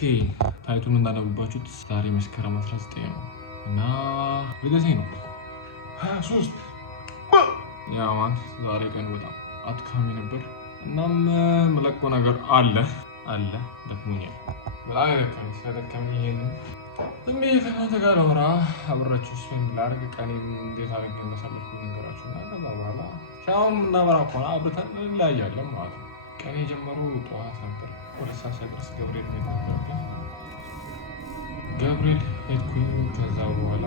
ኦኬ ታይቱን እንዳነበባችሁት ዛሬ መስከረም 19 ነው እና ልደቴ ነው 23 ያው ማለት ዛሬ ቀን በጣም አድካሚ ነበር። እናም መለቀው ነገር አለ ደክሞኛል በጣም ደክሞኛል። ስለደከመኝ ይሄንን ዝም ብዬ ከእናንተ ጋር ላወራ አብራችሁ ስፔንድ ላድርግ ቀኔን እንዴት አድርጌ እንዳሳለፍኩ ነገራችሁ እና ከዛ በኋላ ሻውን እናበራ ከሆነ አብርተን እንለያያለን ማለት ነው። ቀኔ የጀመረው ጠዋት ነበር። ወደ ሳይደርስ ገብርኤል ቤት ነበር። ገብርኤል ሄድኩኝ። ከዛ በኋላ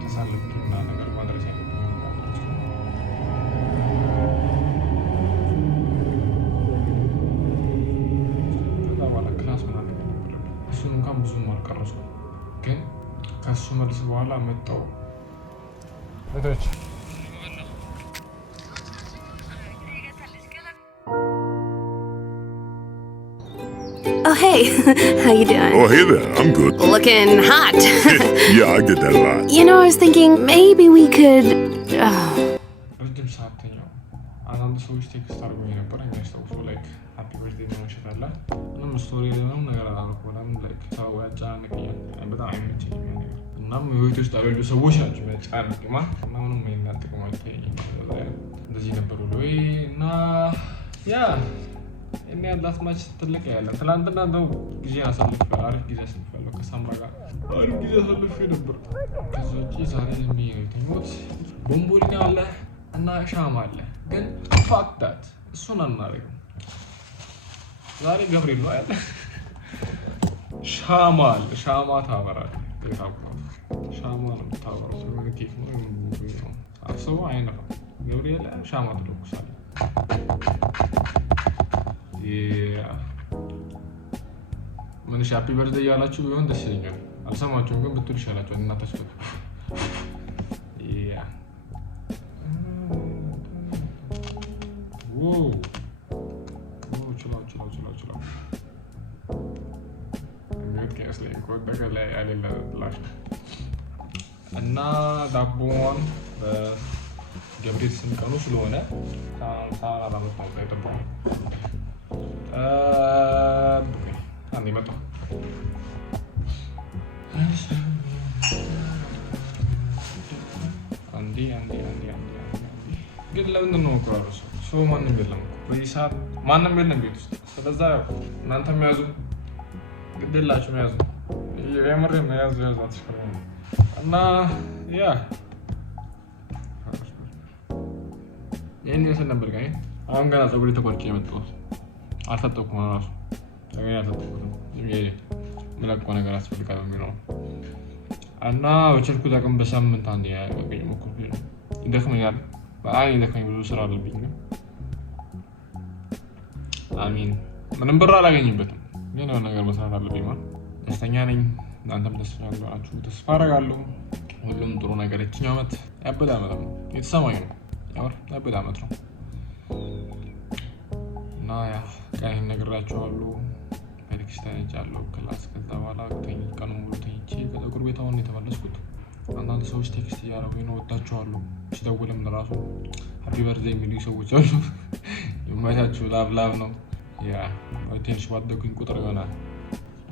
ተሳልፍኩና ነገር ማድረስ ያለብኝ ከዛ በኋላ ክላስ ምናምን ነበር። እሱን እንኳን ብዙም አልቀረስኩም፣ ግን ከሱ መልስ በኋላ መጣው ልጆች Oh, hey. How you doing? Oh, hey there. I'm good. Looking hot. Yeah, I get that a lot. You know, I was thinking maybe we could... ረጅም ሰዓት ተኛው። አንዳንድ ሰዎች ቴክስት አድርጎኝ ነበር የሚያስታውሱ ላይክ ሃፒ በርዝዴይ ነው ይችላል። ምንም ስቶሪ ምንም ነገር አላደረኩም። ላይክ ሰው ያጫንቀኛል፣ በጣም አይመቸኝም ያ ነገር። እናም ህይወት ውስጥ ያሉ ሰዎች ናቸው የሚያጫንቁኝ እና ምንም የሚያጥቅም አይታየኝም። እንደዚህ ነበር ወይ እና ያ እኔ ያላት ማች ትልቅ ያለ ትላንትና ነው ጊዜ አሳልፌያለሁ። አሪፍ ጊዜ አሳልፌያለሁ ከሳምራ ጋር አሪፍ ጊዜ አሳልፌ ነበር። ከዛ ውጪ ዛሬ የሚተኙት ቦምቦሊና አለ እና ሻማ አለ፣ ግን ፋክ ዳት እሱን አናደርግም። ዛሬ ገብርኤል ነው ያለ ሻማ አለ። ሻማ ታበራለህ። ሻማ ነው ታበራለህ። ምን ኬክ ነው አስበው አይነፋም። ገብርኤል ሻማ ትለኩሳለህ። ምን ሃፒ በርዝዴይ ያላችሁ ቢሆን ደስ ይለኛል። አልሰማችሁም ግን ብትሉ ይሻላችኋል። እናታችሁ እና ዳቦን በገብርኤል ስም ቀኑ ስለሆነ አንዴ መጣሁ። አንዴ ግን ለምንድን ነው የምትቆራረሱ? ሰው ማንም የለም በዚህ ሰዓት ማንም የለም ቤት ውስጥ። ስለዛ ያው እናንተም ያዙ፣ ግድ የላችሁም ያዙ። የምሬን ነው ያዙ አትሽከረሙ እና ያ ይህን ይመስል ነበር። ጋር አሁን ገና ፀጉሬ ተቆርጬ የመጣሁት አልታጠብኩም። እራሱ ፀጉሬን አልታጠብኩትም። የምለቀው ነገር አስፈልጋል የሚለው እና በቻልኩት አቅም በሳምንት አንዴ ያገኝ ሞክርኩኝ ነው። ይደክመኛል፣ በጣም ይደክመኝ፣ ብዙ ስራ አለብኝ። አሚን ምንም ብር አላገኝበትም፣ ግን የሆነ ነገር መስራት አለብኝ። ደስተኛ ነኝ። እናንተም ደስተኛ ናችሁ ተስፋ አደርጋለሁ። ሁሉም ጥሩ ነገር የትኛው ዓመት ያበደ ዓመት ነው የተሰማኝ ነው። ያበደ ዓመት ነው እና ያ ቀን ነግራችኋለሁ። ቤተክርስቲያን ሄጃለሁ ክላስ። ከዛ በኋላ ቀኑን ሙሉ ተኝቼ ከፀጉር ቤት አሁን የተመለስኩት። አንዳንድ ሰዎች ቴክስት እያደረጉኝ ነው ወዳችኋለሁ። ሲደውልም ለራሱ ሃፒ በርዝዴይ የሚሉኝ ሰዎች አሉ። የማይታችሁ ላብ ነው። ያ ትንሽ ባደጉኝ ቁጥር ይሆናል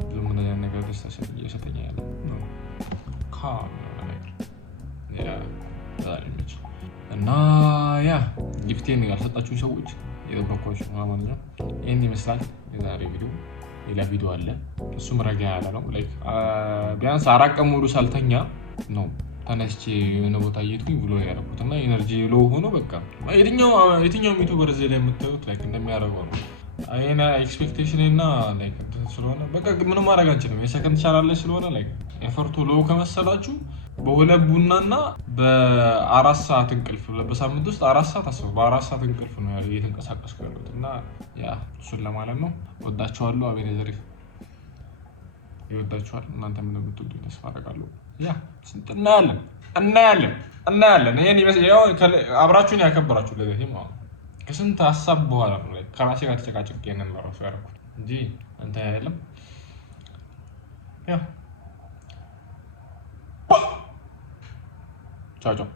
ዝም ብለህ ነገር ደስታ እየሰጠኝ ያለ ነው ካም ነገር ያ ዛሬ ብቻ እና ያ ጊፍቴን ያልሰጣችሁኝ ሰዎች የጠበኳችሁ ማለት ነው። ይሄን ይመስላል የዛሬ ቪዲዮ። ሌላ ቪዲዮ አለ፣ እሱም ረጋ ያለ ነው። ላይክ ቢያንስ 4 ቀን ሙሉ ሳልተኛ ነው ተነስቼ የሆነ ቦታ እየሄድኩኝ ብሎ ያደረኩት እና ኤነርጂ ሎ ሆኖ በቃ የትኛው ዩቲዩበር እዚህ ላይ የምታዩት ላይክ እንደሚያደርገው ነው። አይና ኤክስፔክቴሽን እና ላይክ ስለሆነ በቃ ምንም ማድረግ አንችልም። የሰከንድ ቻናል ስለሆነ ላይክ ኤፈርቱ ሎ ከመሰላችሁ በሁለት ቡናና በ4 ሰዓት እንቅልፍ በሳምንት ውስጥ 4 ሰዓት አስቡ። በ4 ሰዓት እንቅልፍ ነው ያለው እየተንቀሳቀስኩ ያለሁት እና ያ እሱን ለማለት ነው። ወዳችኋለሁ። አቤኔዘር ይወዳችኋል። እናንተ ምን እንደምትወዱ ተስፋ አደርጋለሁ። ያ እናያለን። ይሄን ያው አብራችሁን ያከበራችሁ ለዚህ ማለት ከስንት ሀሳብ በኋላ ነው ከራሴ ጋር ተጨቃጭቄ ነን ለራሱ ያደረኩት እንጂ አንተ አይደለም። ያ ቻው